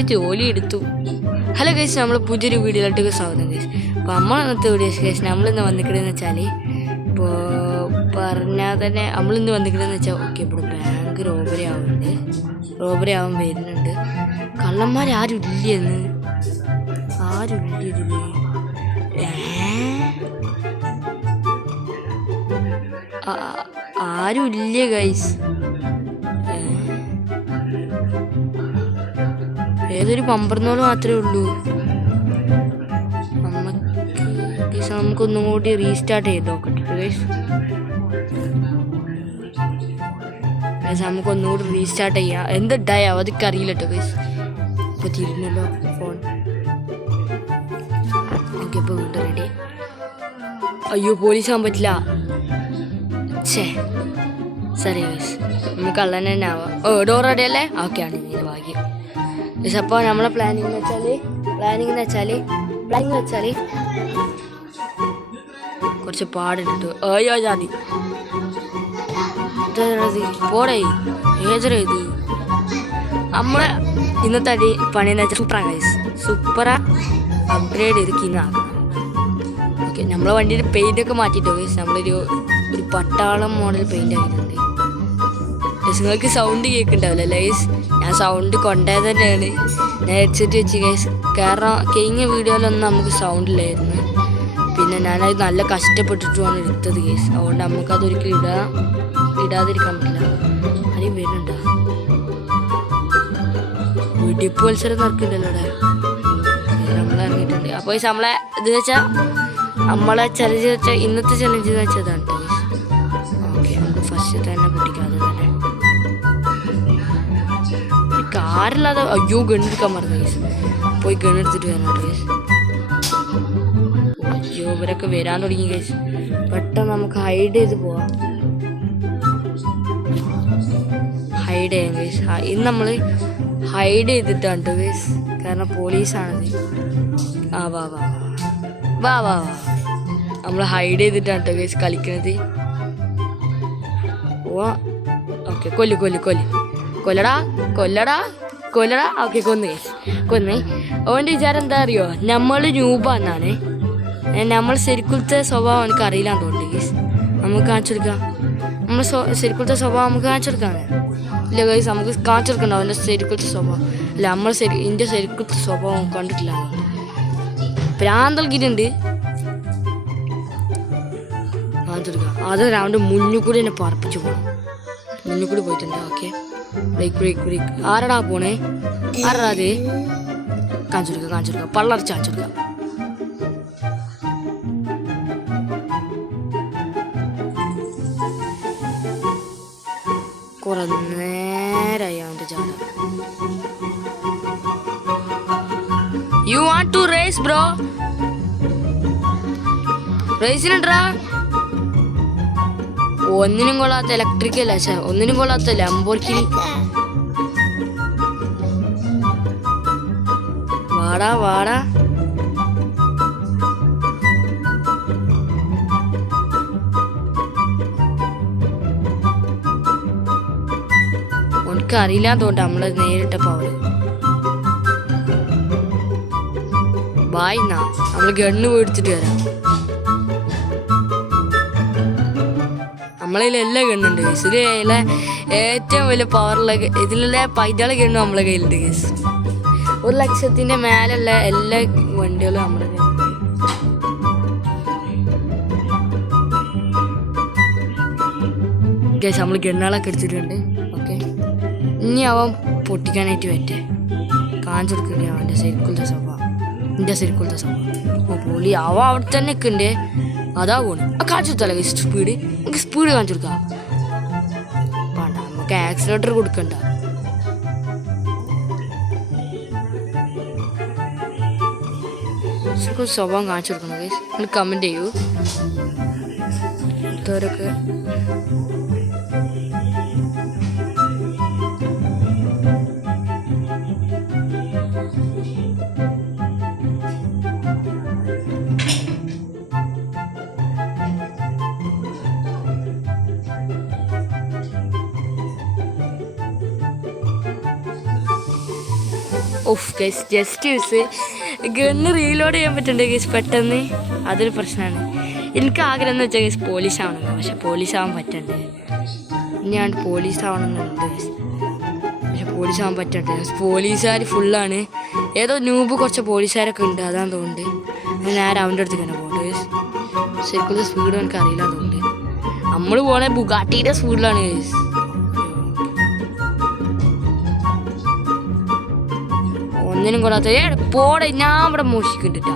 ഒരു ജോലി എടുത്തു. ഹലോ ഗൈസ്, നമ്മൾ പുതിയൊരു വീഡിയോയിലോട്ട് സ്വാഗതം ഗൈസ്. അപ്പോൾ നമ്മളിന്നത്തെ വീഡിയോ ഗൈസ്, നമ്മളിന്ന് വന്നിക്കണെന്ന് വെച്ചാൽ ഇപ്പോൾ പറഞ്ഞാൽ തന്നെ നമ്മളിന്ന് വന്നിക്കണെന്ന് വെച്ചാൽ ഓക്കെ ഇവിടെ ബാങ്ക് റോബറി ആവാൻ വരുന്നുണ്ട്. കള്ളന്മാരാരും ഇല്ലെന്ന് ആരും ഇല്ലേ ഗൈസ്. ഏതൊരു പമ്പർന്നോള് മാത്രമേ ഉള്ളൂ. നമുക്കൊന്നും കൂടി റീസ്റ്റാർട്ട് ചെയ്ത് നോക്കട്ടെ ഗൈസ്. നമുക്കൊന്നുകൂടി റീസ്റ്റാർട്ട് ചെയ്യാം. എന്തുണ്ടായോ അതൊക്കെ അറിയില്ല കേട്ടോ ഗൈസ്. ഇപ്പോൾ തിരിഞ്ഞല്ലോ ഫോൺ. ഓക്കെ, ഇപ്പോൾ വീണ്ടും റെഡി. അയ്യോ, പോലീസ് ആവാൻ പറ്റില്ല. സരി ഗൈസ്, നമുക്ക് കള്ളൻ തന്നെ ആവാം. ഡോർ റെഡി അല്ലേ? ഓക്കെ ആണ് ഇതിന് ഭാഗ്യം. അപ്പോൾ നമ്മളെ പ്ലാനിങ് എന്ന് വെച്ചാൽ കുറച്ച് പാടിട്ടു. അയ്യോ ജാതി പോടേ ഏജറ ഇത് നമ്മളെ ഇന്നത്തെ പണിയെന്ന് വെച്ചാൽ സൂപ്പറാ ഗൈസ്. സൂപ്പറാ അപ്ഗ്രേഡ് ചെയ്ത് കിന്നാക്കണം. ഓക്കെ, നമ്മളെ വണ്ടിയുടെ പെയിൻ്റൊക്കെ മാറ്റിയിട്ടോ ഗൈസ്. നമ്മളൊരു പട്ടാളം മോഡൽ പെയിൻ്റ് ആക്കിയിട്ടുണ്ട്. നിങ്ങൾക്ക് സൗണ്ട് കേൾക്കുന്നുണ്ടാവില്ല ഗൈസ്. ഞാൻ സൗണ്ട് കൊണ്ടുപോയത് തന്നെയാണ്. ഞാൻ ഹെഡ്സെറ്റ് വെച്ച് ഗൈസ്. കാരണം കഴിഞ്ഞ വീഡിയോയിലൊന്നും നമുക്ക് സൗണ്ട് ഇല്ലായിരുന്നു. പിന്നെ ഞാനത് നല്ല കഷ്ടപ്പെട്ടിട്ടുമാണ് എടുത്തത് ഗൈസ്. അതുകൊണ്ട് നമുക്കതൊരിക്കലും ഇടാതിരിക്കാൻ പറ്റില്ല. ആരെയും വരുന്നുണ്ടോ? വെടിപ്പ് മത്സരം നടക്കുന്നുണ്ടല്ലോ അവിടെ. നമ്മളിറങ്ങിയിട്ടുണ്ട്. അപ്പോൾ ഗൈസ് നമ്മളെ ഇത് വെച്ചാൽ നമ്മളെ ചലഞ്ച് വെച്ചാൽ ഇന്നത്തെ ചലഞ്ച് എന്ന് വെച്ചതാണ് ഗൈസ്. ഓക്കെ, നമുക്ക് ഫസ്റ്റ് തന്നെ പൊട്ടിക്കാതെ തന്നെ കാറില്ലാതെ. അയ്യോ, ഗണ്ണെടുക്കാൻ മറന്നു ഗൈസ്. പോയി ഗണ്ണെടുത്തിട്ട് വരണം കേട്ടോ ഗൈസ്. അയ്യോ, ഇവരൊക്കെ വരാൻ തുടങ്ങി ഗൈസ്. പെട്ടെന്ന് നമുക്ക് ഹൈഡ് ചെയ്ത് പോവാം. ഹൈഡ് ചെയ്യാം ഗൈസ്. ഇന്ന് നമ്മൾ ഹൈഡ് ചെയ്തിട്ടാണ് കേട്ടോ ഗൈസ്. കാരണം പോലീസാണത്. വാ നമ്മൾ ഹൈഡ് ചെയ്തിട്ടാണ് കേട്ടോ ഗൈസ് കളിക്കുന്നത്. ഓക്കെ, കൊല്ലടാ. ഓക്കെ, കൊന്നേ. അവൻ്റെ വിചാരം എന്താ അറിയോ? നമ്മൾ ന്യൂബാന്നാണ്. നമ്മൾ ശരിക്കുലത്തെ സ്വഭാവം എനിക്ക് അറിയില്ലാന്ന് തോന്നുന്നു ഗൈസ്. നമുക്ക് കാണിച്ചു കൊടുക്കാം. നമ്മൾ ശരിക്കുലത്തെ സ്വഭാവം നമുക്ക് കാണിച്ചു കൊടുക്കാം. ഇല്ല ഗൈസ്, നമുക്ക് കാണിച്ചു കൊടുക്കണ്ട അവൻ്റെ ശരിക്കുലത്തെ സ്വഭാവം. അല്ല, നമ്മൾ എൻ്റെ ശരിക്കുലത്തെ സ്വഭാവം കണ്ടിട്ടില്ല. പ്രാന്തൽക്കിട്ടുണ്ട്. കാണിച്ചു കൊടുക്കാം. അത് അവൻ്റെ മുന്നിൽ കൂടി എന്നെ പറപ്പിച്ചു പോകണം. മുന്നിൽ കൂടി പോയിട്ടുണ്ട്. Okay, break. ആരടാ പോണേ? ആരടാ അത്? കാണിച്ചു കൊടുക്കാം. പള്ളർച്ച കാണിച്ചു കൊടുക്കാം. കുറെ നേരമായി അവൻ്റെ ചാട. You want to race bro? റേസിനുണ്ടാ? ഒന്നിനും കൊള്ളാത്ത ഇലക്ട്രിക്കല്ല, ഒന്നിനും കൊള്ളാത്ത ലംബോർഗിനി. വാടാ. എനിക്ക് അറിയില്ലാത്തോണ്ട് നമ്മള് നേരിട്ട പവർ. ബായിന്നാ നമ്മള് ഗണ്ണ് മേടിച്ചിട്ട് വരാം. നമ്മളതിൽ എല്ലാ ഗണ്ണുണ്ട് കേസ്. ഇതിലെ ഏറ്റവും വലിയ പവറുള്ള ഇതിലുള്ള പൈതാള ഗണ്ണ് നമ്മളെ കയ്യിലുണ്ട് കേസ്. 1,00,000 മേലുള്ള എല്ലാ വണ്ടികളും നമ്മുടെ കയ്യിലുണ്ട്. കേസ് നമ്മൾ ഗണ്ണുകളൊക്കെ എടുത്തിട്ടുണ്ട്. ഓക്കെ, ഇനി അവൻ പൊട്ടിക്കാനായിട്ട് പറ്റേ കാണിച്ചു കൊടുക്കണ്ടേ അവൻ്റെ ശരിക്കുലത്തെ സ്വഭാവം. എൻ്റെ ശരിക്കുലത്തെ സ്വഭാവം. അപ്പോൾ പുള്ളി അവൻ അവിടെ തന്നെ നിൽക്കണ്ടേ. അതാ പോണ്. കാണിച്ചു കൊടുത്താലോ ഗൈസ്. നമുക്ക് സ്പീഡ് കാണിച്ചു കൊടുക്കാം. വേണ്ട, നമുക്ക് ആക്സിലേറ്റർ കൊടുക്കണ്ട. സ്വഭാവം കാണിച്ചു കൊടുക്കണം ഗൈസ്. നിങ്ങൾ കമൻറ്റ് ചെയ്യൂ. ഇതൊക്കെ of guys just use gun reload ചെയ്യാൻ പറ്റുന്നുണ്ട് ഗൈസ് പെട്ടെന്ന്. അതൊരു പ്രശ്നമാണ്. എനിക്ക് ആഗ്രഹം എന്ന് വെച്ചാൽ ഗൈസ് പോലീസ് ആവണമെന്ന്. പക്ഷെ പോലീസ് ആവാൻ പറ്റണ്ടേ. ഞാൻ പോലീസ് ആവണമെന്നുണ്ട് ഗൈസ്. പക്ഷെ പോലീസ് ആവാൻ പറ്റണ്ടേ. പോലീസുകാർ ഫുള്ളാണ്. ഏതോ ന്യൂബ് കുറച്ച് പോലീസുകാരൊക്കെ ഉണ്ട്. അതാന്ന് തോന്നുന്നുണ്ട്. ഞാൻ നേരെ അവൻ്റെ അടുത്ത് തന്നെ പോകുന്നുണ്ട് ഗൈസ്. ശരിക്കുള്ള സ്പീഡ് എനിക്ക് അറിയില്ല തോന്നുന്നുണ്ട്. നമ്മൾ പോണേ ബുഗാട്ടിയുടെ സ്പീഡിലാണ് ഗൈസ്. ഒന്നിനും കൂടാത്ത പോടെ ഞാൻ ഇവിടെ മോഷിക്കിട്ടാ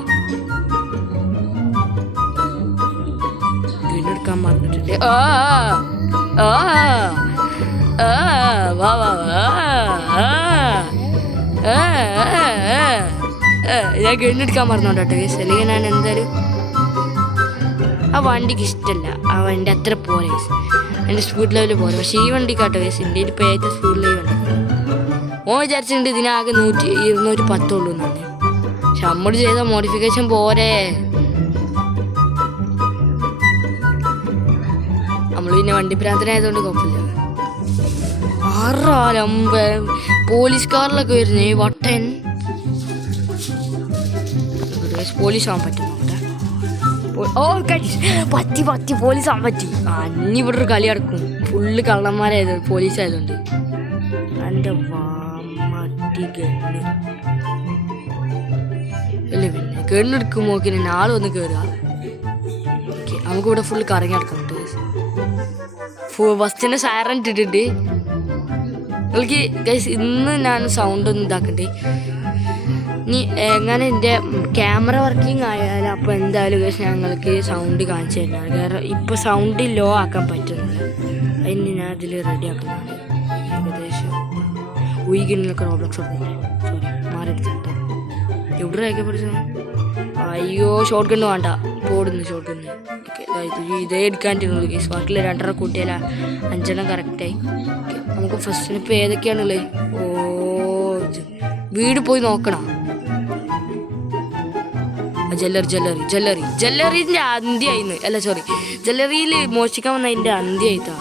എടുക്കാൻ മറന്നിട്ടുണ്ട്. ഞാൻ ഗണ്ണെടുക്കാൻ മറന്നോട്ടെ ഗൈസ്. അല്ലെങ്കിൽ ഞാൻ എന്തായാലും ആ വണ്ടിക്ക് ഇഷ്ടമല്ല. ആ വണ്ടി അത്ര പോലെ ഗൈസ്. എൻ്റെ സ്പീഡ് ലെവൽ പോലെ. പക്ഷേ ഈ വണ്ടിക്കാട്ടോ ഗൈസ് ഇന്ത്യയിൽ ഇപ്പോൾ ഏറ്റവും സ്പീഡ് ലെവൽ വണ്ടി. ഓൻ വിചാരിച്ചിട്ടുണ്ട് ഇതിനാകെ 210 ഉള്ളൂ എന്നാണ്. പക്ഷെ നമ്മൾ ചെയ്ത മോഡിഫിക്കേഷൻ പോരെ. നമ്മൾ പിന്നെ വണ്ടി പ്രാന്തനായതുകൊണ്ട് കുഴപ്പമില്ല. പോലീസ് കാറിലൊക്കെ വരുന്നേ വട്ടൻ. പോലീസ് ആവാൻ പറ്റും. പറ്റി പോലീസ് ആവാൻ പറ്റി. അന്നി ഇവിടെ ഒരു കളി നടക്കും. ഫുള്ള് കള്ളന്മാരായത് പോലീസ് ആയതുകൊണ്ട്. എൻ്റെ ഗണ്ണ് അല്ലേ പിന്നെ ഗണ്ണെടുക്കും നോക്കി ആൾ വന്ന് കയറുക. ഓക്കെ നമുക്കിവിടെ ഫുള്ള് കറങ്ങി നടക്കുന്നുണ്ട്. ഫസ്റ്റിൻ്റെ സൈറൻ ഇട്ടിട്ടുണ്ട്. എനിക്ക് ഗൈസ് ഇന്ന് ഞാൻ സൗണ്ട് ഒന്നും ഇതാക്കണ്ടേ. ഇനി എങ്ങനെ എൻ്റെ ക്യാമറ വർക്കിംഗ് ആയാലും അപ്പോൾ എന്തായാലും ഗൈസ് ഞങ്ങൾക്ക് സൗണ്ട് കാണിച്ചു തരുന്നതാണ്. കാരണം ഇപ്പോൾ സൗണ്ട് ലോ ആക്കാൻ പറ്റുന്നില്ല. അതിന് ഞാൻ അതിൽ റെഡി ആക്കുന്നതാണ്. ഏകദേശം വീക്കിനൊക്കെ റോബ്ലക്സ് സോറി മാറിയെടുത്തിട്ടുണ്ട്. എവിടെ രേഖപ്പെടുത്തു? അയ്യോ ഷോർട്ട് ഗണ്ണ് വേണ്ട. പോടുന്നു ഷോർട്ട് ഗണ്ണ്. ഓക്കെ ഇതേ എടുക്കാനുള്ളൂ കേസ്. ബാക്കിയുള്ള 2.5 കൂട്ടിയാൽ 5 കറക്റ്റായി. ഓക്കെ നമുക്ക് ഫസ്റ്റിന് ഇപ്പോൾ ഏതൊക്കെയാണുള്ളത്? വീട് പോയി നോക്കണം. ജ്വല്ലറിൻ്റെ അന്ത്യമായിന്ന്. അല്ല സോറി ജ്വല്ലറിയിൽ മോഷിക്കാൻ വന്ന അതിൻ്റെ അന്ത്യമായിട്ടാ.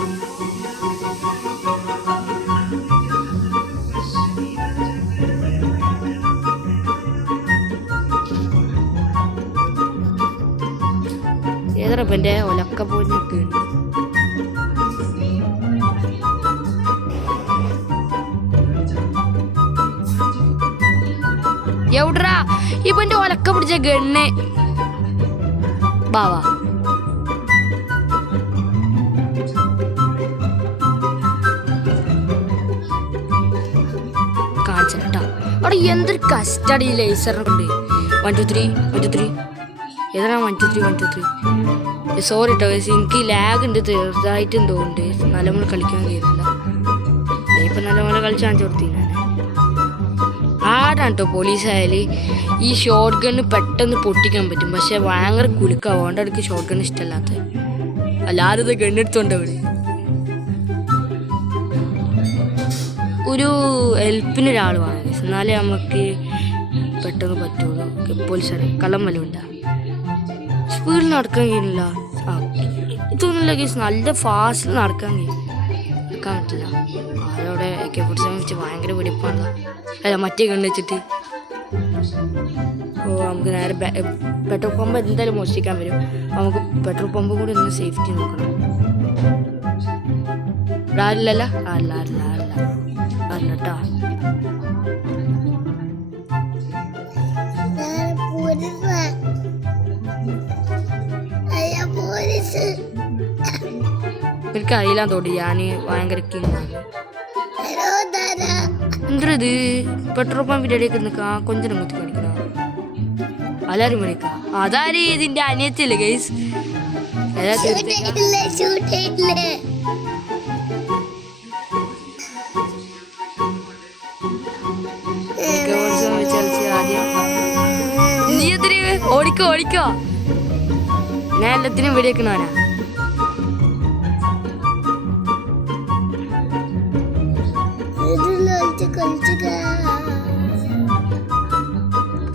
ഏതാ എൻ്റെ ഒലക്ക പോയി നിൽക്കുന്നുണ്ട്. എവിടാ ഇപ്പൊ എൻ്റെ ഒലക്ക പിടിച്ച ഗണ്ണ്? ബാവാ കാണിച്ചിട്ടാ അവിടെ എന്തൊരു കസ്റ്റഡി ലേസറിനെ കൊണ്ട്. 1 2 3 ഏതാ 1 2 3 സോറി കേട്ടോ എനിക്ക് ലാഗ് ഉണ്ട് ചെറുതായിട്ടും തോന്നുന്നുണ്ട്. നല്ലപോലെ കളിക്കാൻ കഴിയുന്നില്ല. ഇപ്പം നല്ലപോലെ കളിച്ച് കാണിച്ചു കൊടുത്തി. ആടാണ് കേട്ടോ പോലീസായാൽ ഈ ഷോർട്ട് ഗണ്ണ് പെട്ടെന്ന് പൊട്ടിക്കാൻ പറ്റും. പക്ഷെ ഭയങ്കര കുലുക്കാവും. അതുകൊണ്ട് എനിക്ക് ഷോർട്ട് ഗണ്ണ് ഇഷ്ടമല്ലാത്ത. അല്ലാതെ ഇത് ഗണ്ണെടുത്തോണ്ട് അവിടെ ഒരു ഹെൽപ്പിന് ഒരാൾ വേണം. എന്നാലേ നമുക്ക് പെട്ടെന്ന് പറ്റുള്ളൂ. പോലീസാണ് കള്ളം വല്ല ഉണ്ടാകും. സ്പീഡിൽ നടക്കാൻ കഴിയുന്നില്ല. ഇതൊന്നുമില്ല കേസ്. നല്ല ഫാസ്റ്റിൽ നടക്കാൻ പറ്റില്ല. അതവിടെ AK-47 വെച്ച് ഭയങ്കര വെടിപ്പാണല്ലോ. അല്ല മറ്റേ കണ്ണ് വെച്ചിട്ട്. നമുക്ക് നേരെ പെട്രോൾ പമ്പ് എന്തായാലും മോഷ്ടിക്കാൻ വരും. നമുക്ക് പെട്രോൾ പമ്പ് കൂടി ഒന്ന് സേഫ്റ്റി നോക്കണം. ആരില്ലല്ലോ. അല്ല കേട്ടോ. എനിക്ക് അറിയില്ലാൻ തോന്നി. ഞാൻ ഭയങ്കര കിങ്ങാണ്. എന്തത് പെട്രോൾ പമ്പിൻ്റെ ഇടയ്ക്ക് നിൽക്കാം. കൊഞ്ചനം കുത്തി കാണിക്കണം. എല്ലാവരും വിളിക്കാം. അതാര് ഇതിൻ്റെ അനിയത്തില്ലേ ഗൈസ്? നീ എത്തിരി ഓടിക്കോ. ഞാൻ എല്ലാത്തിനും വെടിവെക്കണവനാ.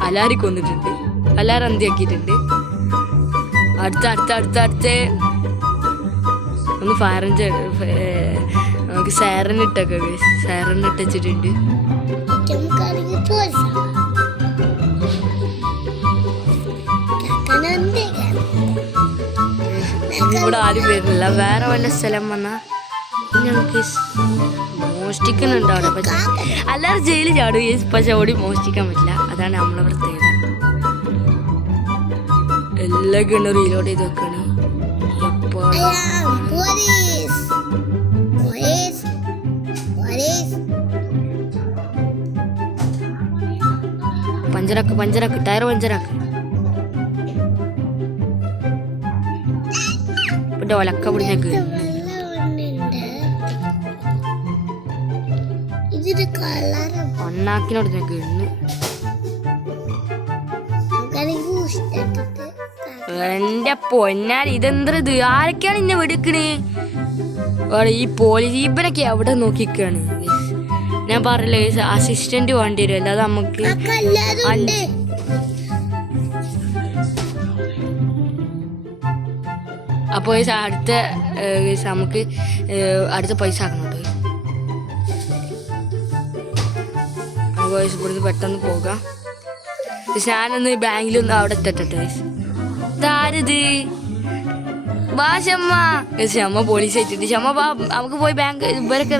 അലാരി കൊന്നിട്ടുണ്ട്. അലാർ അന്തിയാക്കിയിട്ടുണ്ട്. അടുത്ത ഒന്ന് ഫയറിൻ്റെ നമുക്ക് സൈറൻ ഇട്ടൊക്കെ സൈറൻ ഇട്ടിട്ടുണ്ട്. ഇവിടെ ആരും വരുന്നില്ല. വേറെ വല്ല സ്ഥലം വന്നാൽ ഞങ്ങൾക്ക് മോഷ്ടിക്കുന്നുണ്ട് അവിടെ. പക്ഷെ എല്ലാവരും ജയിലിൽ ചാടും പക്ഷെ ഓടി മോഷ്ടിക്കാൻ പറ്റില്ല. അതാണ് നമ്മളെ പ്രത്യേകത. എല്ലാ ഗണ്ണും റീലോഡ് ചെയ്ത് വെക്കാണ്. പഞ്ചറാക്ക് ടയർ പഞ്ചറാക്ക്. പിന്നെ ഒലക്ക പിടിഞ്ഞേക്ക് ഒന്നാക്കിനോട് ഗണ്ണ്. എന്റെ പൊന്നാൽ ഇതെന്തത്? ആരൊക്കെയാണ് ഇന്നെ വെടുക്കണ്? ഈ പോലീസ് ഇവനൊക്കെ എവിടെ നോക്കിക്കാണ്? ഞാൻ പറഞ്ഞില്ലേ അസിസ്റ്റന്റ് വേണ്ടി വരും. അല്ലാതെ നമുക്ക് അപ്പോൾ അടുത്ത നമുക്ക് അടുത്ത പൈസ ആക്കുന്നുണ്ട്. ഇവിടുന്ന് പെട്ടെന്ന് പോകാം. ഞാനൊന്ന് ബാങ്കിലൊന്ന് അവിടെ എത്തട്ടെ. ഇതാരത്? വാ ഷമ്മ. ഷമ്മ പോലീസ് ആയിട്ടുണ്ട്. ഷമ്മ വാ, നമുക്ക് പോയി ബാങ്ക് ഇവരൊക്കെ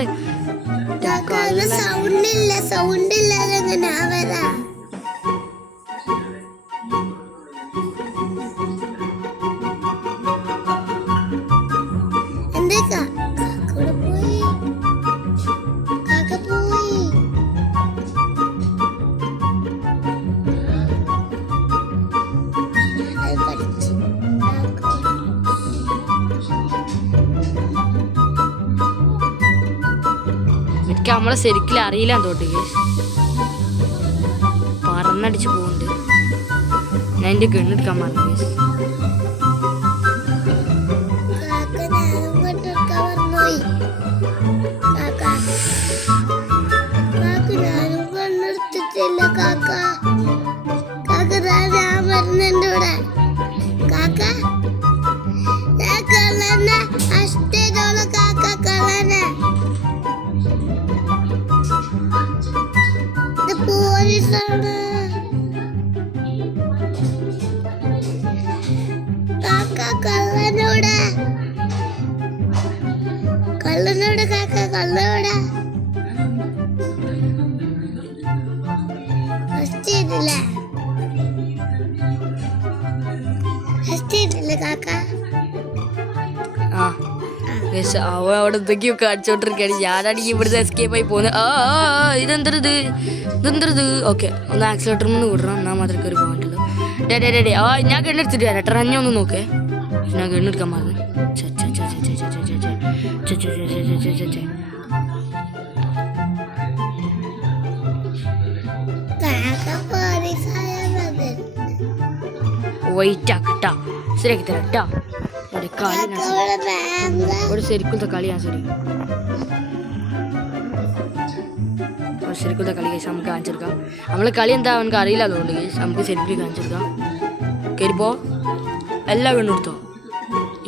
നമ്മളെ ശരിക്കും അറിയില്ല. തോട്ട് പറന്നടിച്ച് പോകുന്നുണ്ട്. ഞാൻ എൻ്റെ ഗണ്ണെടുക്കാൻ പറഞ്ഞു. കള്ളനോട് കാക്ക കള്ളനോടാ കാക്ക. അവ അവിടെ എന്തൊക്കെയോ കാണിച്ചോണ്ടിരിക്കുകയാണ്. ഞാനാണെങ്കിൽ ഇവിടുന്ന് എസ്കേപ്പ് ആയി പോകുന്നത്. ഇതെന്തത്? ഓക്കെ, ഒന്ന് ആക്സിലേറ്ററിൽ നിന്ന് വിടണം. എന്നാൽ മാത്രമേ കയറി പോകാൻ പറ്റുള്ളൂ. ഞാൻ ഗണ്ണെടുത്തിട്ട് വരാം. ട്രഞ്ഞ ഒന്ന് നോക്കേ. ഞാൻ ഗണ്ണെടുക്കാൻ പറഞ്ഞു. വെയിറ്റ് ആക്കട്ടാ, ശരിയാക്കി തരാട്ടാ. ഒരു ശരിക്കുലത്തെ കളിയാണ്. ശരിക്കുലത്തെ കളി കേസ് നമുക്ക് കാണിച്ചെടുക്കാം. നമ്മളെ കളി എന്താ അവനക്ക് അറിയില്ല. അതുകൊണ്ട് കേസ് നമുക്ക് ശരിക്കും കാണിച്ചെടുക്കാം. കയറിപ്പോ. എല്ലാ ഗണ്ണെടുത്തോ.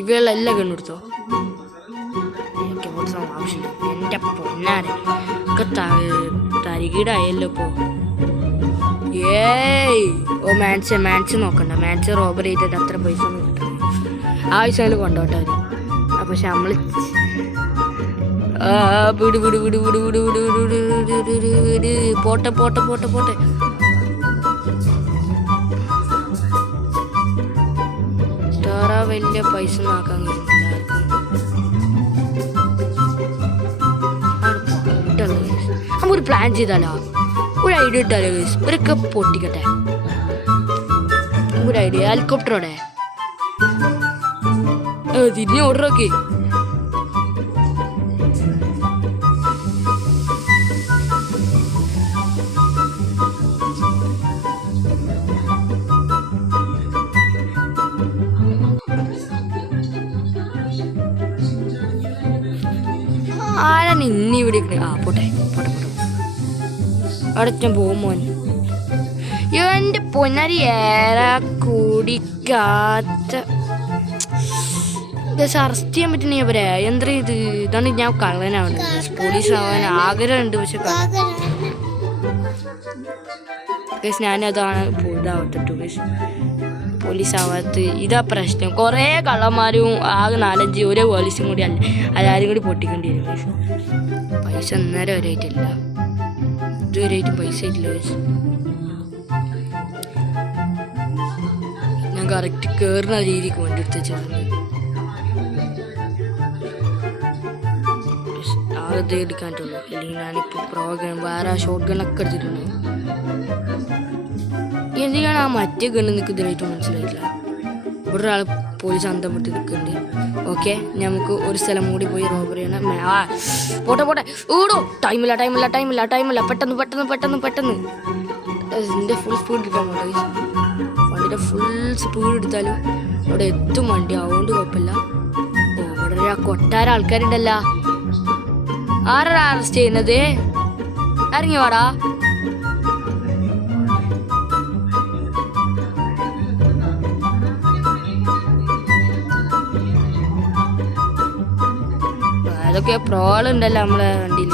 ഇവയുള്ള എല്ലാ ഗണ്ണെടുത്തോ. ആവശ്യമില്ല. എൻ്റെ പൊന്നാരെ ഒക്കെ തരികീടായല്ലോ ഇപ്പോൾ. ഓ മാൻസ് നോക്കണ്ട. മാൻസ് റോബർ ചെയ്തിട്ട് അത്ര പൈസ ഒന്നും കിട്ടും. ആവശ്യങ്ങൾ കൊണ്ടോട്ടെ അവർ. പക്ഷെ നമ്മൾ പോട്ടെ ഇത്ര വലിയ പൈസ നോക്കാൻ കഴിയുന്നില്ല ആർക്കും. നമുക്കൊരു പ്ലാൻ ചെയ്താലോ? ഒരു ഐഡിയ ഇട്ടാലോ? ഇവരൊക്കെ പൊട്ടിക്കട്ടെ. ഒരു ഐഡിയ. ഹെലികോപ്റ്ററോടെ തിരിഞ്ഞ് ഓർഡറൊക്കെ. ആരാ നിന്നെ ഇവിടെ? പോട്ടെ അവിടെ ഞാൻ പോകുമോൻ. എൻ്റെ പൊന്നരി ഏറെ കുടിക്കാത്ത അറസ്റ്റ് ചെയ്യാൻ പറ്റുന്ന ഇവരെ. എന്താ ഇത്? ഇതാണ് ഞാൻ കള്ളനാവുന്നത്. പോലീസ് ആവാൻ ആഗ്രഹമുണ്ട്. പക്ഷെ ഞാനതാണ് ഇതാവട്ടെ. പോലീസ് ആവാത്ത ഇതാ പ്രശ്നം. കുറേ കള്ളന്മാരും ആകെ 4-5 ഒരേ പോലീസും കൂടി അല്ല എല്ലാവരും കൂടി പൊട്ടിക്കേണ്ടി വരും ഗൈസ്. പൈസ അന്നേരം ഒരായിട്ടില്ല, ഇതുവരെയായിട്ടും പൈസ ഇല്ല ഗൈസ്. ഞാൻ കറക്റ്റ് കയറുന്ന രീതിക്ക് വണ്ടി എടുത്ത് വെച്ചിട്ടുണ്ട്. ആകെ എടുക്കാനുള്ളൂ, അല്ലെങ്കിൽ ഞാനിപ്പോൾ പ്രോഗ്രാം വേറെ ഷോർട്ട് ഗണ്ണൊക്കെ എടുത്തിട്ടുണ്ട്. എന്തിനാണ് ആ മറ്റേ ഗണ്ണ് നിൽക്കുന്നതായിട്ട് മനസ്സിലായിട്ടില്ല. ഇവിടെ ഒരാൾ പോലീസ് അന്തം വിട്ട് നിൽക്കുന്നുണ്ട്. ഓക്കെ, നമുക്ക് ഒരു സ്ഥലം കൂടി പോയി റോബറി ചെയ്യണം. പോട്ടെ ഓടോ, ടൈമില്ല, പെട്ടെന്ന് ഇതിൻ്റെ ഫുൾ സ്പീഡ് എടുക്കാൻ പോട്ടെ. വണ്ടിയുടെ ഫുൾ സ്പീഡ് എടുത്താലും അവിടെ എത്തും വണ്ടി, അതുകൊണ്ട് കുഴപ്പമില്ല. ഓ, ഇവിടെ കൊട്ടാര ആൾക്കാരുണ്ടല്ലോ. ആരാ അറസ്റ്റ് ചെയ്യുന്നത്? ഇറങ്ങി വാടാ. അതൊക്കെ പ്രോബ്ലം ഉണ്ടല്ലോ നമ്മളെ വണ്ടിയിൽ.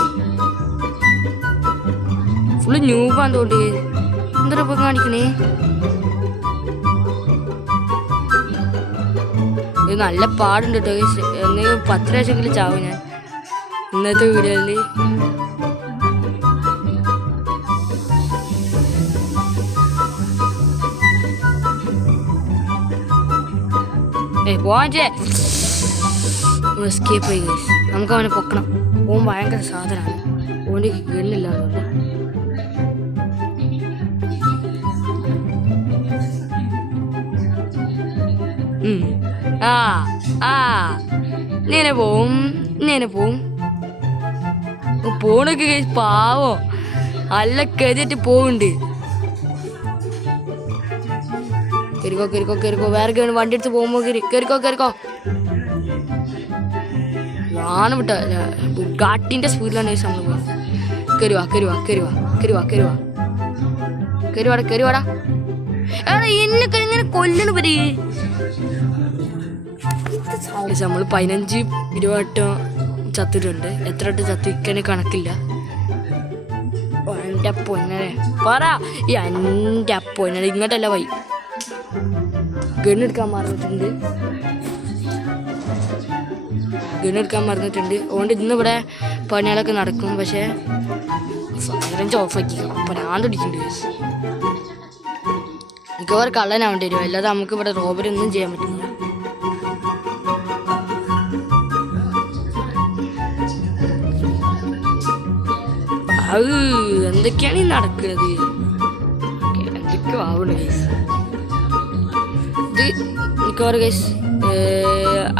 ഫുള്ള് ന്യൂബാന്ന് തോണ്ടി. എന്താ ഇപ്പം കാണിക്കണേ? ഇത് നല്ല പാടുണ്ട് കേട്ടോ. എന്തെങ്കിലും 10 പ്രാവശ്യമെങ്കിലും ചാവും ഞാൻ ഇന്നത്തെ വീഡിയോയിൽ. പോവാൻ എസ്കേപ്പ് ആയി ഗൈസ്. നമുക്ക് അവനെ പൊക്കണം. ഓൻ ഭയങ്കര സാധനമാണ്, ഓൻ്റെ ഗണ്ണില്ല. നേരെ പോവും പോണൊക്കെ ഗൈസ്. പാവോ നല്ല കരുതിട്ട് പോവുണ്ട്. കയറിക്കോ. വേറെ വണ്ടി എടുത്ത് പോകുമ്പോ കയറിക്കോ. ആണ് വിട്ട ഗാട്ടിന്റെ സ്പീഡിലാണ് നമ്മൾ പോകുന്നത്. കയറിവാടാ. എടാ എന്നൊക്കെ ഇങ്ങനെ കൊല്ലണ പരി. നമ്മൾ 15-20 വട്ടം ചത്തിട്ടുണ്ട്. എത്ര വട്ടം ചത്തു ഇക്കനെ കണക്കില്ല. എൻ്റെ പൊന്നരെ പറ, എൻ്റെ പൊന്നരെ ഇങ്ങോട്ടല്ല പോയി. ഗണ്ണെടുക്കാൻ മറന്നിട്ടുണ്ട്. അതുകൊണ്ട് ഇന്നിവിടെ പണികളൊക്കെ നടക്കും. പക്ഷേ സൈലൻസ് ഓഫാക്കി പരാന്തൊടിക്കുന്നുണ്ട് ഗൈസ്. മിക്കവാറും കള്ളനാവേണ്ടി വരും, അല്ലാതെ നമുക്ക് ഇവിടെ റോബറി ഒന്നും ചെയ്യാൻ പറ്റില്ല. അത് എന്തൊക്കെയാണ് ഈ നടക്കുന്നത്? എന്തൊക്കെയോ ആവുന്നുണ്ട് ഗൈസ്. ഇത് മിക്കവാറും ഗൈസ്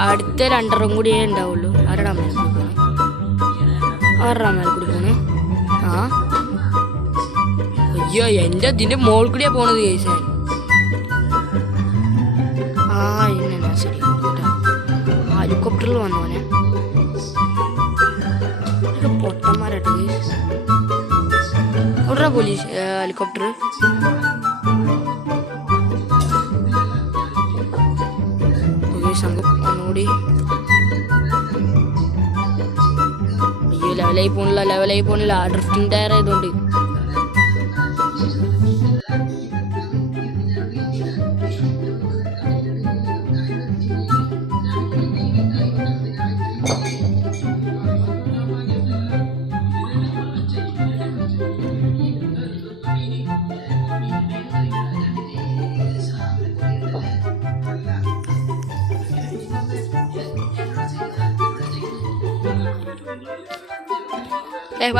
അടുത്ത 2 കൂടിയേ ഉണ്ടാവുള്ളൂ. ആരുടെ മേൽ കൊടുക്കണം? അയ്യോ, എൻ്റെ ഇതിൻ്റെ മോൾ കൂടിയാ പോണത് ഗൈസ്. ഞാൻ ശരി ഹെലികോപ്റ്ററിൽ വന്നോനെ. പൊട്ടന്മാരാട്ടോ ഗൈസ്. അവിടെ പോലീസ് ഹെലികോപ്റ്റർ. ഒന്നുകൂടി. അയ്യോ, ലെവലായി പോണില്ല. ഡ്രിഫ്റ്റിംഗ് ടയർ ആയതുകൊണ്ട്.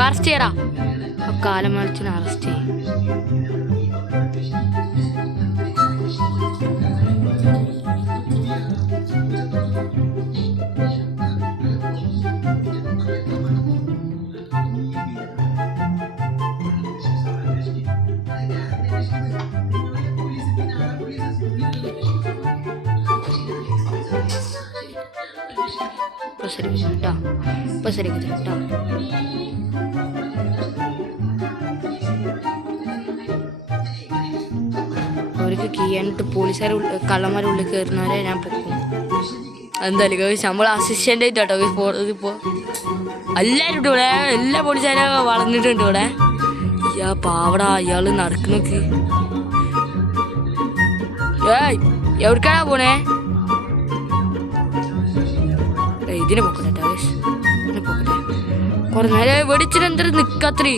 അറസ്റ്റ് ചെയ്യടാ. കാലം മറിച്ചിന് അറസ്റ്റ് ചെയ്യും. ഇപ്പൊ ശരിക്കും അവർക്ക് കീയാനിട്ട് പോലീസുകാർ കള്ളന്മാരുടെ ഉള്ളിൽ കയറുന്നവരെ ഞാൻ പൊക്കും. എന്തായാലും നമ്മൾ അസിസ്റ്റൻ്റ് ആയിട്ടോ ഇതിപ്പോൾ എല്ലാവരും ഉണ്ട് ഇവിടെ. എല്ലാ പോലീസുകാരും വളർന്നിട്ടുണ്ട് ഇവിടെ. പാവടാ, ഇയാൾ നടക്കുന്നൊക്കെ. എവിടേക്കാണാ പോണേ? ഇതിനെ പൊക്കട്ടെ ഇതിനെ പൊക്കട്ടെ. കുറെ നേരം വെടിച്ചിട്ട് എന്തൊരു നിക്കാത്രേ.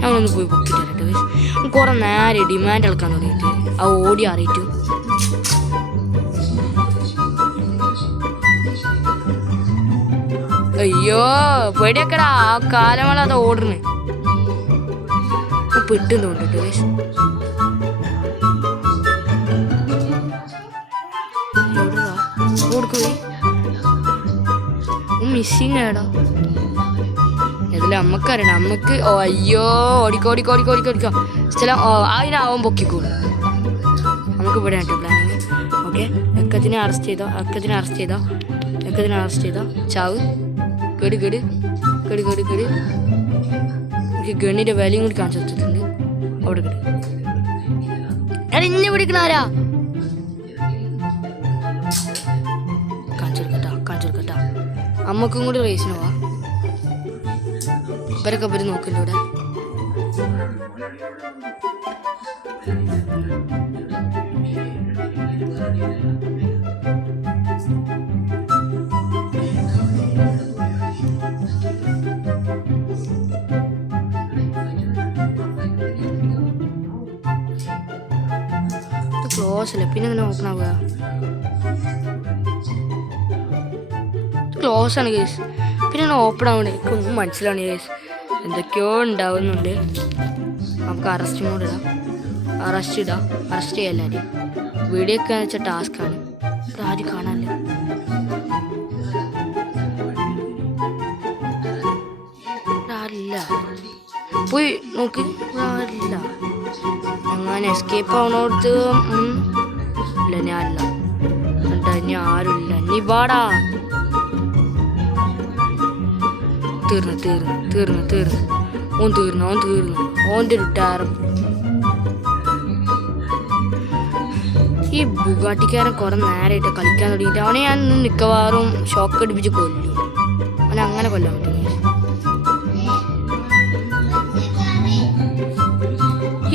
ഞങ്ങളൊന്ന് പോയി പൊക്കിട്ട് കുറെ നേരം ഡിമാൻഡ് എടുക്കാൻ തുടങ്ങിയിട്ട് ആ ഓടി അറിയിട്ടു. അയ്യോ പേടിയൊക്കെടാ, ആ കാലമല അത് ഓടുന്നു പെട്ടും തോണ്ടിട്ട് ഓടിപ്പോയി മിസ്സിങ് ആടാ. ഇതിൽ അമ്മക്കറിയണം അമ്മക്ക്. ഓ അയ്യോ ഓടിക്കോടിക്കോടിക്കോടിക്കോടിക്കോ സ്ഥലം. അതിനാവും പൊക്കിക്കോളൂ. നമുക്ക് ഇവിടെ ആയിട്ട് പ്ലാനിങ്. ഓക്കെ എക്കത്തിനെ അറസ്റ്റ് ചെയ്തോ, എക്കത്തിനെ അറസ്റ്റ് ചെയ്തോ. ചാവ് കേട് കേട് കേട് കേട് കേട്. എനിക്ക് ഗണ്ണിൻ്റെ വിലയും കൂടി കാണിച്ചു കൊടുത്തിട്ടുണ്ട്. അവിടെ കേട്. ഞാൻ ഇന്നെ പിടിക്കണ ആരാ? കാണിച്ചു കൊടുക്കട്ടാ. അമ്മക്കും കൂടി റേസിന് പോവാ. ഇവരൊക്കെ ഇവര് നോക്കില്ല ഇവിടെ. ക്ലോസ് അല്ലേ, പിന്നെ അങ്ങനെ ഓപ്പൺ ആവുക. ക്ലോസ് ആണ് കേസ്, പിന്നെ ഓപ്പൺ ആവണേ എനിക്കൊന്നും മനസ്സിലാണ് കേസ്. എന്തൊക്കെയോ ഉണ്ടാവുന്നുണ്ട്. നമുക്ക് അറസ്റ്റ് മോഡ് ഇടാം. അറസ്റ്റ് ചെയ്യാൻ വീഡിയോ ഒക്കെ വെച്ചാൽ ടാസ്ക്കാണ്. ആരും കാണാനില്ല. ആരില്ല, പോയി നോക്ക്. ആരില്ല. അങ്ങനെ എസ്കേപ്പ് ആവണോടത്ത് ഇല്ല, ഞാനില്ല. ഇനി ആരുമില്ല. നീ പാടാ. തീർന്നു. ഓൻ തീർന്നു. ഓൻ്റെ ഒരു ടാറും. ഈ ബുഗാട്ടിക്കാരൻ കുറെ നേരമായിട്ട് കളിക്കാൻ തുടങ്ങിയിട്ട് അവനെ ഞാൻ മിക്കവാറും ഷോക്ക് അടിപ്പിച്ച് കൊല്ലും. അവനെ അങ്ങനെ കൊല്ലാൻ പറ്റും.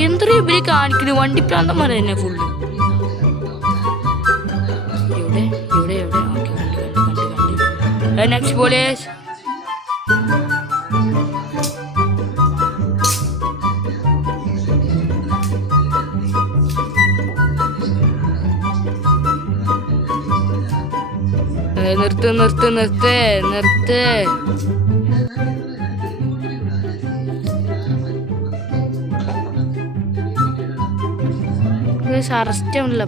എന്തൊരു ഇവര് കാണിക്കുന്നു, വണ്ടി പ്രാന്തന്മാർ തന്നെ ഫുള്ള്. എവിടെ കണ്ട് നെക്സ്റ്റ് പോലീസ്. നിർത്ത്. അറസ്റ്റ് ഉണ്ടല്ലോ.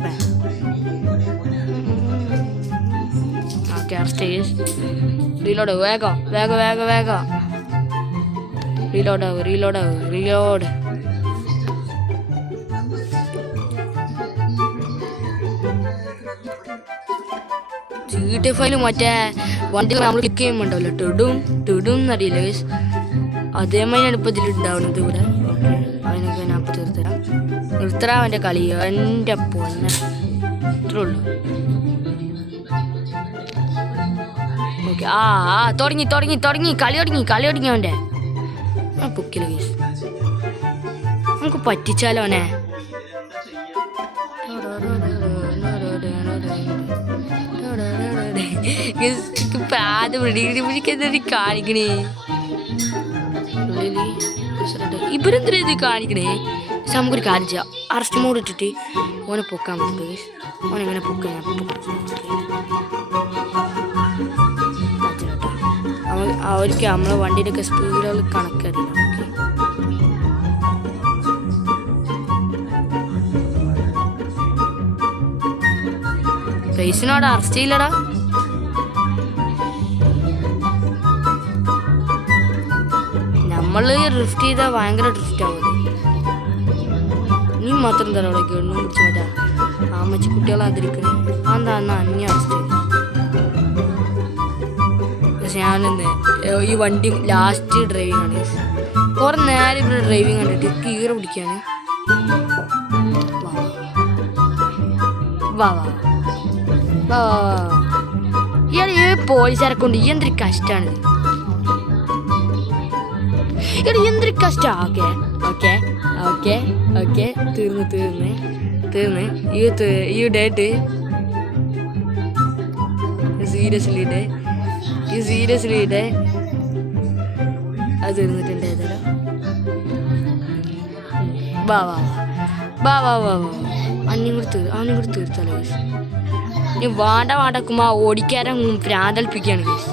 Okay arrest reload. വേഗം റീലോഡ്. GTA5 മറ്റേ വണ്ടി നമ്മൾ ക്ലിക്ക് ചെയ്യുമ്പോണ്ടല്ലോ ടുടും എന്നറിയില്ല ഗൈസ്. അതേമാതിരിയാണ് ഇപ്പം ഇതിൽ ഉണ്ടാവുന്നത് ഇവിടെ. അതിനൊക്കെ ഞാൻ അപ്പം തീർത്തരാം. നിർത്തരാ അവൻ്റെ കളി. എൻ്റെ പൊന്നെ ഇത്രേ ഉള്ളൂ. ഓക്കെ തുടങ്ങി കളി തുടങ്ങി അവൻ്റെ. പൊക്കില്ല ഗൈസ്. നമുക്ക് പറ്റിച്ചാലോ അവനെ. കാണിക്കണേ ഇവരെന്തിനാ ഇത് കാണിക്കണേ? നമുക്കൊരു കാര്യം ചെയ്യാം. അറസ്റ്റ് മോഡ് ഇട്ടിട്ട് ഓനെ പൊക്കാൻ പറ്റും. ഓനെങ്ങനെ പൊക്കാൻ അവർക്ക് നമ്മളെ വണ്ടിയുടെ ഒക്കെ സ്പീഡുകൾ കണക്കറിയില്ല. ഫേസിനോട് അറസ്റ്റ് ചെയ്യില്ലടാ. നമ്മള് ഡ്രിഫ്റ്റ് ചെയ്താൽ ഭയങ്കര ഡ്രിഫ്റ്റ് ആവും. നീ മാത്രം തരാം അവിടെ ഗണ്ണും പിടിച്ച് മറ്റാ ആമച്ചി കുട്ടികളെ അതിരിക്കണേ. അതെന്താ അന്യ അറസ്റ്റ് ചെയ്തു. പക്ഷെ ഞാനെന്ത് ഈ വണ്ടി ലാസ്റ്റ് ഡ്രൈവിംഗ് ആണ്. കുറെ നേരം ഇവിടെ ഡ്രൈവിംഗ് കണ്ടിട്ട് കീറ പിടിക്കാണ്. വാ ഇയാൾ പോലീസുകാരെ കൊണ്ട് എന്തൊരു കഷ്ടാണ്. എന്തൊരു കഷ്ട. ഓക്കെ തീർന്ന് തീർന്ന് ഈ ഡേറ്റ് സീരിയസ്ലി ഡേ അത് തീർന്നിട്ടുണ്ട് ഏതായാലും. വാ അവനും കൂടി തീർത്താലോ ഗൈസ്. ഇനി വാണ്ടക്കുമ്പോ ഓടിക്കാരെ പ്രാന്തൽപ്പിക്കുകയാണ് ഗൈസ്.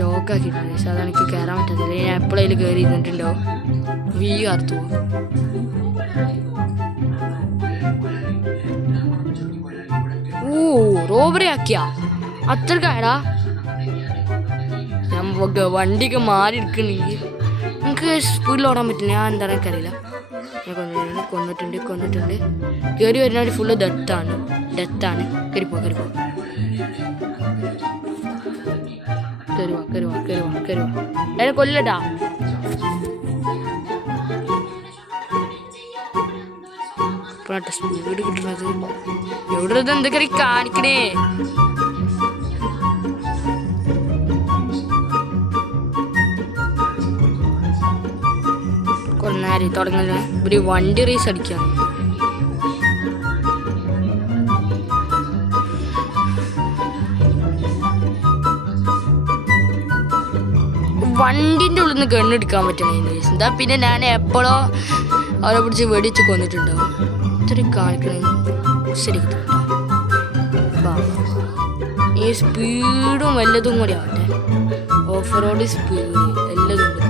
ലോക്കാക്കിയിട്ടുണ്ട് ഗൈസ്. അതാണ് എനിക്ക് കയറാൻ പറ്റത്തില്ല. ഞാൻ എപ്പോഴും അതിൽ കയറി ഇരുന്നിട്ടുണ്ടോ വീ അർത്തു പോകും. റോബറി ആക്കിയ അത്രക്കായടാ. നമുക്ക് വണ്ടിക്ക് മാറി എടുക്കണമെങ്കിൽ നമുക്ക് സ്പീഡിൽ ഓടാൻ പറ്റില്ല. ഞാൻ എന്താ എനിക്കറിയില്ല. ഞാൻ കൊന്നിട്ടുണ്ട്. കയറി വരുന്നവർ ഫുള്ള് ഡെത്താണ്. കയറിപ്പോ എന്നെ കൊല്ലട്ടാ. സ്പീഡ് കിട്ടണത് എവിടെ എന്തൊക്കെ കാണിക്കണേ. കൊന്നാരി തുടങ്ങുന്നത് ഒരു വണ്ടി റേസ് അടിക്കാണ്. വണ്ടിൻ്റെ ഉള്ളിൽ നിന്ന് ഗണ്ണെടുക്കാൻ പറ്റണേ എന്താ. പിന്നെ ഞാൻ എപ്പോഴോ അവരെ പിടിച്ച് വെടിച്ച് കൊന്നിട്ടുണ്ടാവും. ഇത്രയും കാണിക്കണേ ശരി. ഈ സ്പീഡും വല്ലതും കൂടി ആവട്ടെ. ഓഫ് റോഡ് സ്പീഡ് എല്ലതും ഉണ്ട്.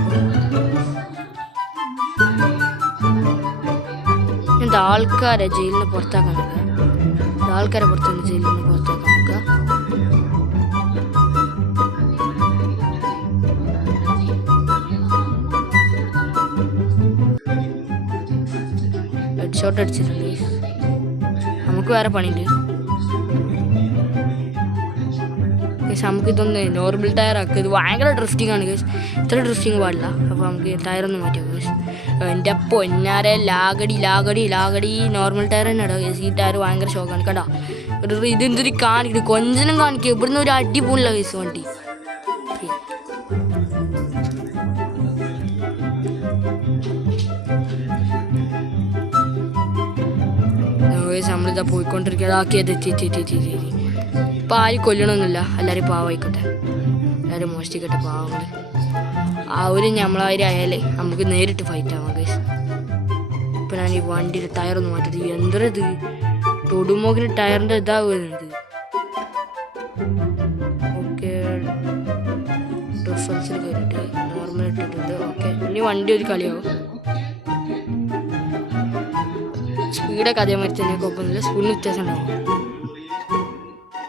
എന്താ ആൾക്കാരെ ജയിലിൽ നിന്ന് പുറത്താക്കാൻ നോക്കുക. ആൾക്കാരെ പുറത്തുനിന്ന് ജയിലിൽ നിന്ന് പുറത്താക്കാൻ നോക്കുക. ഹെഡ് ഷോട്ട് അടിച്ചിട്ടുണ്ട്. നമുക്ക് വേറെ പണിയുണ്ട്. നമുക്ക് ഇതൊന്ന് നോർമൽ ടയർ ആക്കുക. ഇത് ഭയങ്കര ഡ്രിഫ്റ്റിംഗ് ആണ് കേസ്. ഇത്ര ഡ്രിഫ്റ്റിംഗ് പാടില്ല. അപ്പോൾ നമുക്ക് ടയറൊന്നും മാറ്റിയാൽ കേസ്. എൻ്റെ പൊന്നാരെ ലാഗടി നോർമൽ ടയർ തന്നെ ഇടാം കേസ്. ഈ ടയർ ഭയങ്കര ഷോക്കാണ് കേട്ടോ. ഇതെന്തൊരു കാണിക്കും കൊഞ്ചനും കാണിക്കുക. ഇവിടുന്ന് ഒരു അടി പോണില്ല കേസ് വണ്ടി. നമ്മളിതാ പോയിക്കൊണ്ടിരിക്കുക. ഇപ്പം ആരും കൊല്ലണമെന്നില്ല. എല്ലാവരും പാവമായിക്കോട്ടെ. എല്ലാവരും മോഷ്ടിക്കട്ടെ പാവങ്ങൾ. നമ്മളാരും ആയാലേ നമുക്ക് നേരിട്ട് ഫൈറ്റ് ആവാം ഗൈസ്. ഇപ്പം ഞാൻ ഈ വണ്ടിയുടെ ടയറൊന്നും മാറ്റത്. എന്തത് തൊടുമോക്കിന് ടയറിൻ്റെ ഇതാവുന്നത്. ഓക്കെ ഡിഫറൻസിൽ കയറിയിട്ട് നോർമൽ ഇട്ടിട്ടുണ്ട്. ഓക്കെ ഇനി വണ്ടി ഒരു കളിയാവും. സ്പീഡൊക്കെ അതേമാതിരി തന്നെ കുഴപ്പമൊന്നുമില്ല. സ്പീഡിന് വ്യത്യാസം ഉണ്ടാവും.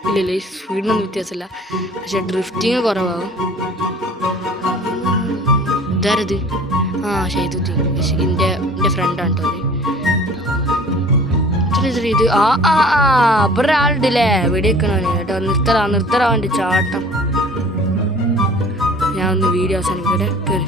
ഇല്ലല്ലേ സ്പീഡിനൊന്നും വ്യത്യാസമില്ല. പക്ഷെ ഡ്രിഫ്റ്റിങ് കുറവാകും. ഇതാരത്? ഷൈദുദ്ദീൻ എൻ്റെ ഫ്രണ്ടാണ് കേട്ടോ അത്. ഇത് ഇവിടെ ആളുണ്ടല്ലേ വെടിവെക്കണവന് കേട്ടോ. നിർത്തറാ വേണ്ടി ചാട്ടം. ഞാൻ ഒന്ന് വീഡിയോ അവസാനിക്കട്ടെ. കയറി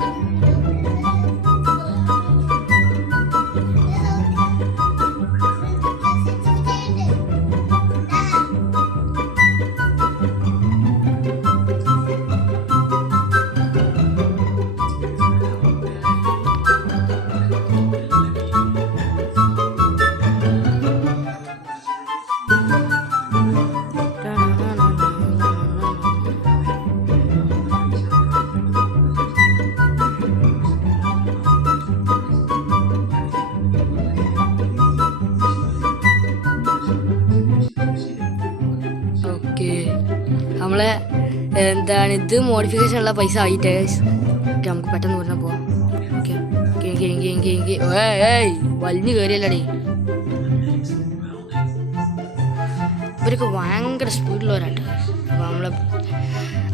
നമ്മളെ എന്താണ് ഇത് മോഡിഫിക്കേഷനുള്ള പൈസ ആയിട്ടേ നമുക്ക് പെട്ടെന്ന് പറഞ്ഞാൽ പോവാം. ഓക്കെ വലിഞ്ഞു കയറിയല്ലേ. ഇവരൊക്കെ ഭയങ്കര സ്പീഡിലുള്ളവരാട്ടോ. അപ്പോൾ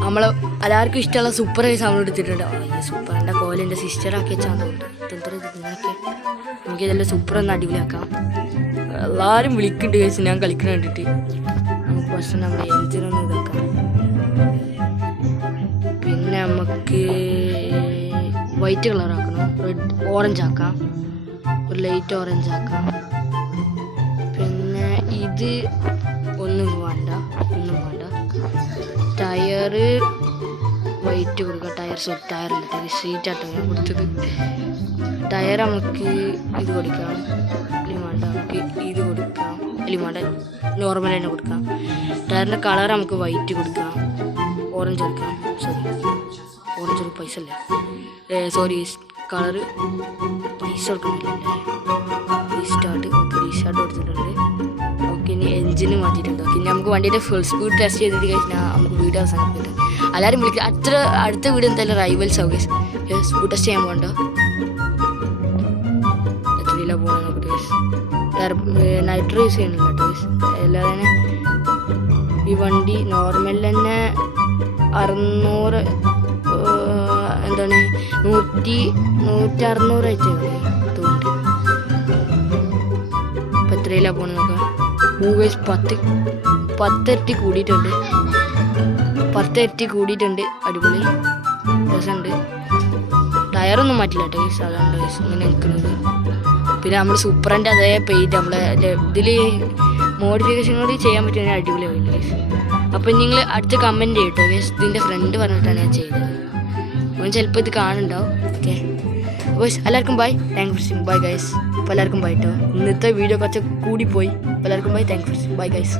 നമ്മളെ എല്ലാവർക്കും ഇഷ്ടമുള്ള സൂപ്പർ ഹൈസ് നമ്മൾ എടുത്തിട്ടുണ്ട്. സൂപ്പറിൻ്റെ കോലിൻ്റെ സിസ്റ്ററാക്കി വെച്ചാൽ തോന്നുന്നു. നമുക്കിതെല്ലാം സൂപ്പർ ഒന്ന് അടിപൊളിയാക്കാം. എല്ലാവരും വിളിക്കുന്നുണ്ട് കേസ് ഞാൻ കളിക്കണ കണ്ടിട്ട്. നമുക്ക് പക്ഷേ നമ്മൾ എഞ്ചിനൊന്നും ഇതാക്കാം. പിന്നെ നമുക്ക് വൈറ്റ് കളറാക്കണം. ഓറഞ്ച് ആക്കാം. ഒരു ലൈറ്റ് ഓറഞ്ച് ആക്കാം. പിന്നെ ഇത് ഒന്നും വേണ്ട. ടയറ് വൈറ്റ് കൊടുക്കാം. ടയറില്ല ഷീറ്റാട്ടോ ഞാൻ കൊടുത്തത്. ടയർ നമുക്ക് ഇത് കൊടുക്കാം, അല്ലെങ്കിൽ വേണ്ട നമുക്ക് ഇത് കൊടുക്കാം, അല്ലെങ്കിൽ വേണ്ട നോർമൽ തന്നെ കൊടുക്കാം. ടയറിൻ്റെ കളർ നമുക്ക് വൈറ്റ് കൊടുക്കാം, ഓറഞ്ച് കൊടുക്കാം. ഓറഞ്ച് ഒരു പൈസ അല്ലേ, കളറ് പൈസ കൊടുക്കുന്നില്ലല്ലേ. റീസ്റ്റാർട്ട് കൊടുത്തിട്ടുണ്ട്. ഓക്കെ, ഇനി എൻജിന് മാറ്റിയിട്ടുണ്ട്. ഓക്കെ, ഇനി നമുക്ക് വണ്ടിയുടെ ഫുൾ സ്പീഡ് ടെസ്റ്റ് ചെയ്തിട്ട് കഴിഞ്ഞാൽ നമുക്ക് വീഡിയോ അവസാനിപ്പിക്കാം. എല്ലാവരും വിളിക്കുക. അടുത്ത വീഡിയോ എന്തായാലും റൈവൽസ് ആവും ഗൈസ്. സ്പീഡ് ടെസ്റ്റ് ചെയ്യാൻ പോകണ്ട. എത്രയിലാണ് പോകണം നോക്കട്ടെ ഗൈസ്. നൈട്രോ യൂസ് ചെയ്യുന്നില്ല കേട്ടോ ഗൈസ്. എല്ലാവരും ഈ വണ്ടി നോർമൽ തന്നെ 600 എന്താണ് 100-600 ആയിട്ട് തോന്നുന്നുണ്ട്. ഇപ്പം എത്രയിലാണ് പോകണം നോക്കാം. ഗൈസ് 10 ഇരട്ടി കൂടിയിട്ടുണ്ട്. 10 ഇരട്ടി കൂടിയിട്ടുണ്ട്. അടിപൊളി രസമുണ്ട്. ടയറൊന്നും മാറ്റില്ല കേട്ടോ ഗൈസ്. അതാണ് ഗൈസ് ഇങ്ങനെ നിൽക്കുന്നത്. പിന്നെ നമ്മൾ സൂപ്പറിൻ്റെ അതേ പെയിൻറ്റ് നമ്മളെ ഇതിൽ മോഡിഫിക്കേഷൻ കൂടി ചെയ്യാൻ പറ്റുന്ന അടിപൊളിയാവില്ല ഗൈസ്. അപ്പം നിങ്ങൾ അടുത്ത കമൻറ്റ് ചെയ്യട്ടോ ഗൈസ്. ഇതിൻ്റെ ഫ്രണ്ട് പറഞ്ഞിട്ടാണ് ഞാൻ ചെയ്തത്. അവൻ ചിലപ്പോൾ ഇത് കാണുന്നുണ്ടാവും. ഓക്കെ, അപ്പോൾ എല്ലാവർക്കും bye, thank for watching. Bye guys. അപ്പോൾ എല്ലാവർക്കും ബൈ കേട്ടോ. ഇന്നത്തെ വീഡിയോ കുറച്ച് കൂടിപ്പോയി. അപ്പോൾ എല്ലാവർക്കും bye, thank for watching. Bye guys.